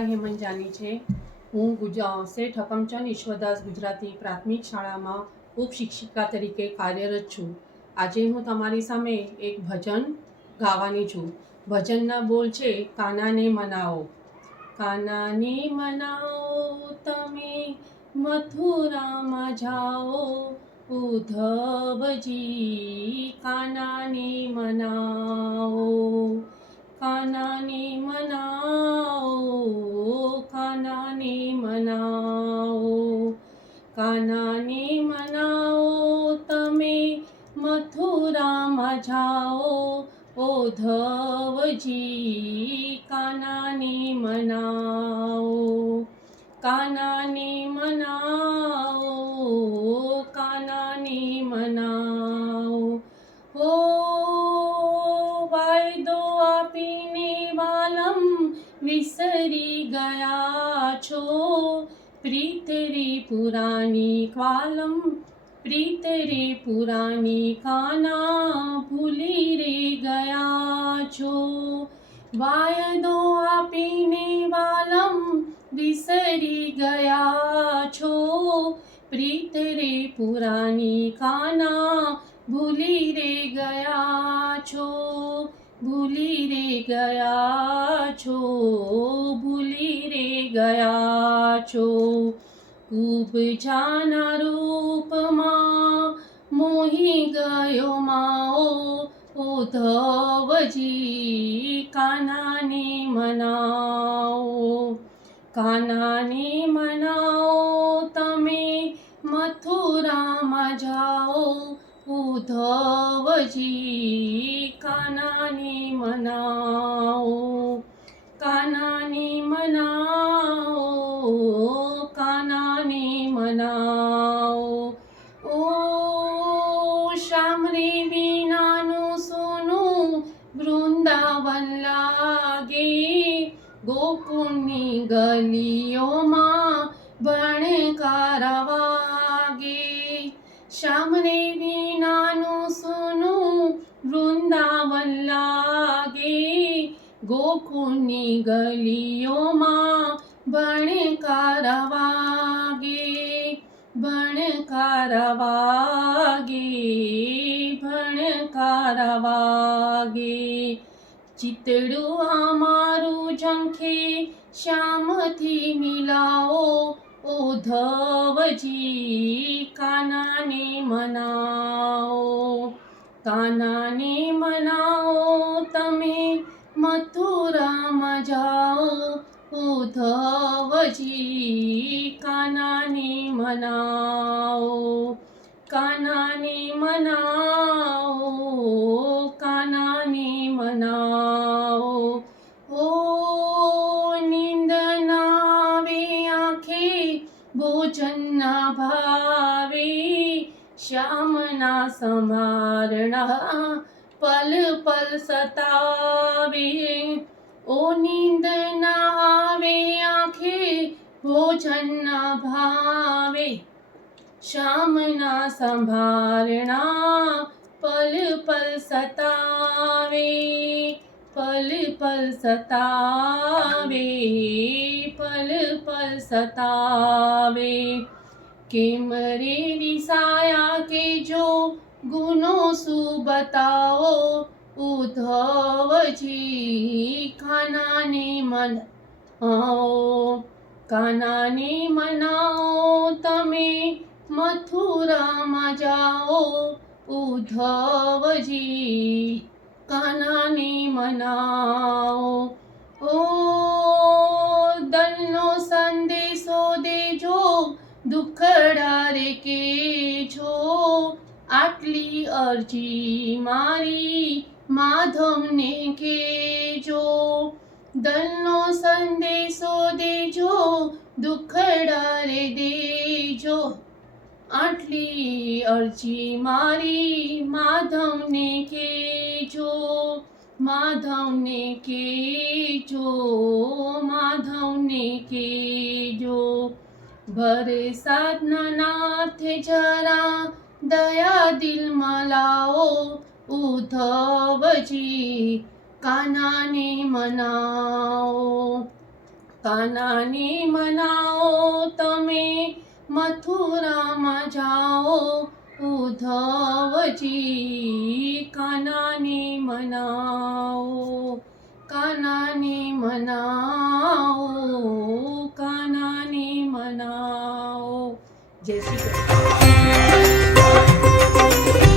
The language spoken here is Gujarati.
અલકા હેમંજાની છે. હું શેઠ હકમચંદ ઈશ્વરદાસ ગુજરાતી પ્રાથમિક શાળામાં ઉપશિક્ષિકા તરીકે કાર્યરત છું. આજે હું તમારી સામે એક ભજન ગાવાની છું. ભજનના બોલ છે, કાનાને મનાવો. કાનાને મનાવો, તમે મથુરામાં જાઓ. ઉધવજી કાનાને મનાવો. તમે મથુરામાં જાઓ ઓધવજી કાનાને મનાઓ કાનાને મનાઓ કાનાને મનાઓ. હો વાયદો આપીને વાલમ વિસરી ગયા છો, પ્રીતરી પુરાની કાલમ પ્રીતરે પુરાની ખાના ભૂલી રે ગયા છો વાયદો આપીને વાલમ વિસરી ગયા છો પ્રીતરે પુરાની ખાના ભૂલી રે ગયા છો ભૂલી રે ગયા છો ભૂલી રે ગયા છો ઉપજાના રૂપમાં મોહી ગયો માઓ ઉદ્ધવજી કાનાને મનાઓ. કાનાને મનાઓ તમે મથુરામાં જાઓ ઉધવજી કાનાને મનાઓ. કાનાને મનાવો મનાવો ઓ શામરી વિનાનું સોનું વૃંદાવન લાગે ગોકુળની ગલીઓમાં ભણકાર વાગે શામરે વિનાનું સોનું વૃંદાવન લાગે ગોકુળની ગલીઓમાં વાગે ભણકાર વાગે ચિતડું અમારું ઝંખે શ્યામથી મિલાવો ઓધવજી કાનાને મનાવો. કાનાને મનાવો, તમે મથુરામાં જાઓ ઉદ્ધવજી કાનાની મનાઓ કાનાની મનાઓ કાનાની મનાઓ ઓ નીંદ નાવે આંખે ભોજનના ભાવે શ્યામના સમારણા પલ પલ સતાવે ઓ નીંદ ના આવે, આંખે ભોજનના ભાવે, શ્યામના સંભારણા પલ પલ સતાવે, પલ પલ સતાવે, પલ પલ સતાવે. કેમ રે વિસાયા કે જો ગુનો શું બતાવો? ઉદ્ધવજી ખાનાની મન આવો કાનાને મનાઓ તમે મથુરામાં જાઓ. ઉધવજી કાનાને મનાઓ ઓ દલનો સંદેશો દેજો, દુખડા રે કે છો આટલી અરજી મારી માધવને કેજો દલનો સંદેશો દેજો દુખડા રે દેજો. આટલી અરજી મારી માધવને કેજો માધવને કેજો માધવને કેજો ભરે સાધના નાથે જરા દયા દિલમાં લાવો ઉદ્ધવજી કાનાને મનાઓ કાનાને મનાઓ તમે મથુરામાં જાઓ. ઉધવજી કાનાને મનાઓ કાનાને મનાઓ કાનાને મનાઓ જય શ્રી કૃષ્ણ.